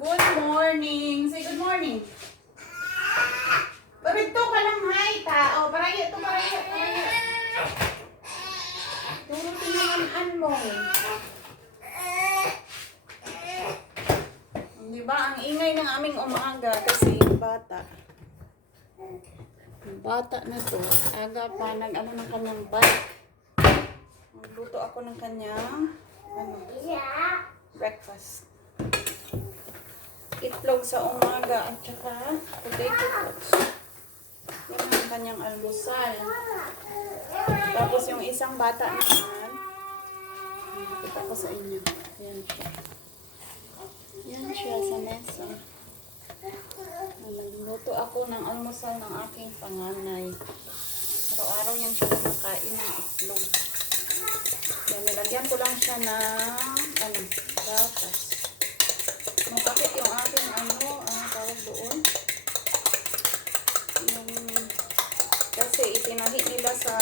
Good morning. Say good morning. Barito ka lang, hay, tao. Paraya to, paraya. Turo tinamaan mo. Diba, ang ingay ng aming umaga kasi yung bata. Yung bata na to, aga pa nag-ano ng kanyang bike. Magluto ako ng kanyang breakfast. Itlog sa umaga at saka potato chips. Yan ang kanyang almusal. Tapos yung isang bata naman, nakita ko sa inyo. Yan siya. Yan siya sa mesa. Nagluto ako ng almusal ng aking panganay. Araw-araw yan siya kumakain ng itlog. Yan, nilagyan ko lang siya ng gatas. Masakit yung aking tawag doon. Kasi itinahi nila sa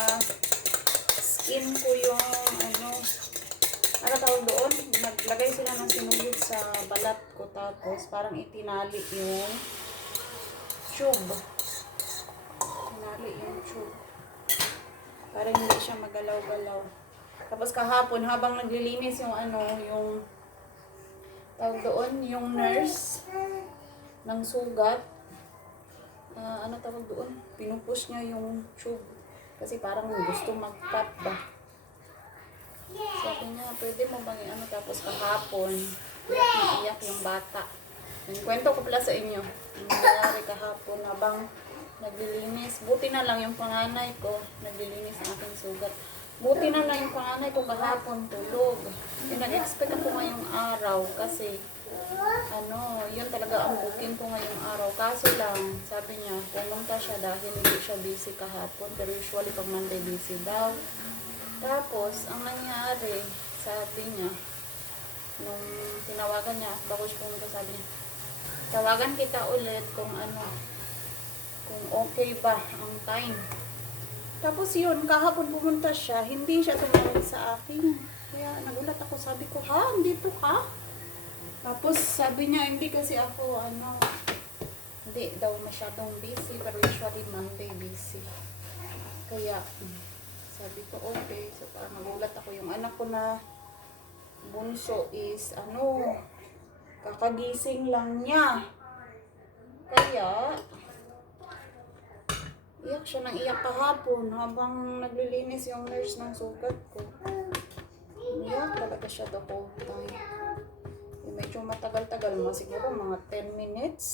skin ko yung tawag doon. Naglagay sila ng sinulid sa balat ko tapos parang itinali yung tube. Tinali yung tube. Para hindi siya magalaw-galaw. Tapos kahapon habang naglilinis yung yung tawag doon, yung nurse ng sugat, tawag doon, pinupush niya yung tube kasi parang gusto mag-cut ba. Sabi niya, pwede mo bang tapos kahapon, iyak yung bata. Kwento ko pala sa inyo, ang nangyari kahapon habang naglilinis. Buti na lang yung panganay ko, naglilinis ang aking sugat. Buti na lang yung panganay ko kahapon tulog. Nag-expect ako ngayong araw kasi yun talaga ang booking ko ngayong araw. Kaso lang, sabi niya, pumunta siya dahil hindi siya busy kahapon. Pero usually pag Monday busy daw. Tapos, ang nangyari, sabi niya, nung tinawagan niya, bago siya pumunta, sabi niya, tawagan kita ulit kung kung okay ba ang time. Tapos yun, kahapon pumunta siya, hindi siya tumawag sa akin. Kaya nagulat ako, sabi ko, ha? Dito ka? Tapos sabi niya, hindi kasi ako, hindi daw masyadong busy, pero usually Monday busy. Kaya, sabi ko, okay. So parang nagulat ako, yung anak ko na bunso is, kakagising lang niya. Kaya, iyak siya ng iyak kahapon habang naglilinis yung nurse ng sugat ko. Iyak talaga siya the whole time. Medyo matagal-tagal mo, siguro mga 10 minutes.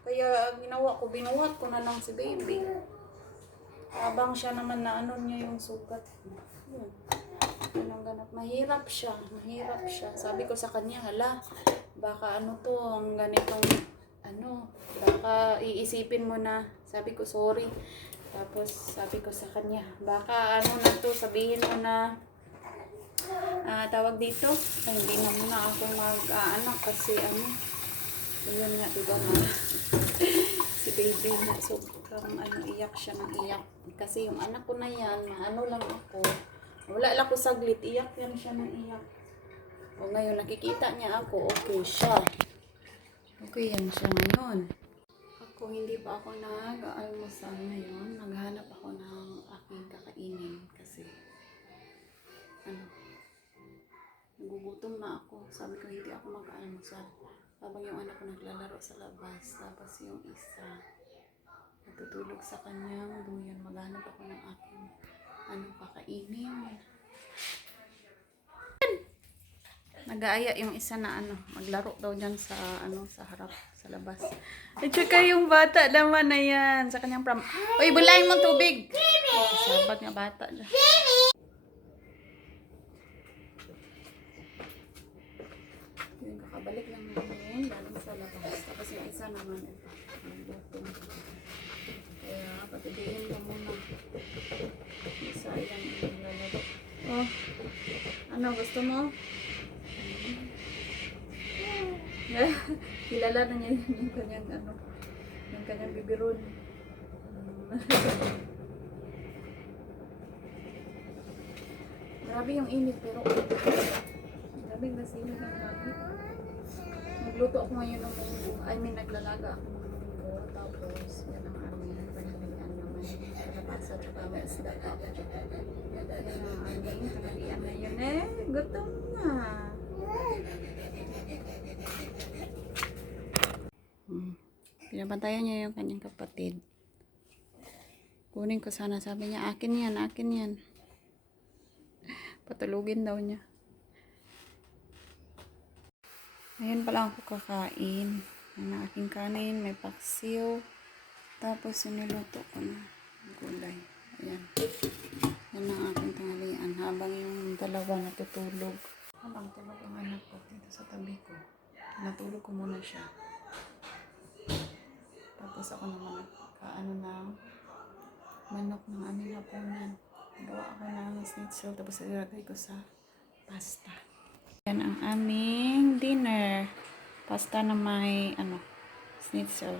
Kaya ginawa ko, binuhat ko na lang si baby. Habang siya naman na niya yung sugat. Yun. Yun ang ganap. Mahirap siya. Sabi ko sa kanya, hala, baka ang ganitong baka iisipin mo na, sabi ko sorry. Tapos sabi ko sa kanya, baka sabihin mo na tawag dito, hindi na muna ako mag-aanak kasi yun nga diba si baby na sobrang iyak siya ng iyak kasi yung anak ko na yan, lang ako, wala lang ko saglit, iyak yan siya ng iyak. O ngayon nakikita niya ako, okay siya. Okay yan siya ngayon. Kung hindi pa ako nag-almusal ngayon, naghanap ako ng aking kakainin kasi nagugutom na ako. Sabi ko hindi ako mag-almusal habang yung anak ko naglalaro sa labas. Tapos yung isa natutulog sa kanyang duyan. Maghanap ako ng aking kakainin. Nag-aaya yung isa na maglaro daw dyan sa sa harap, sa labas. At saka yung bata naman na yan, sa kanyang pram. Uy, bulayin mo tubig! Sabat nga bata dyan. Yung kakabalik lang namin, galing sa labas. Tapos yung isa naman, nagluto. Kaya, patidiin ka muna. Isa, yan, lalaro. Oh, gusto mo? Kilala na niya yung kanyang bibiron. Grabe yung init pero grabe na sila ng grabe. Nagluto ako ngayon ng munggo. Naglalaga ako ng munggo. Tapos, yan ang aming panghalian naman. Kalabasa, tsaka may isda pa ako. Yan ang aming panghalian ngayon eh. Gutom na. Pinabantayan niya yung kanyang kapatid. Kunin ko sana. Sabi niya, akin yan, akin yan. Patulugin daw niya. Ngayon pa lang ako kakain. Yan ang aking kanin, may paksiw. Tapos niluto ko na gulay. Ayan. Yan ang aking tanghalian. Habang yung dalawa natutulog. Habang tulog ang anak ko dito sa tabi ko. Natulog ko muna siya. Tapos ako naman nagkaano ng manok ng aming hapunan. Gawa ako ng schnitzel. Tapos ilagay ko sa pasta. Yan ang aming dinner. Pasta na may schnitzel.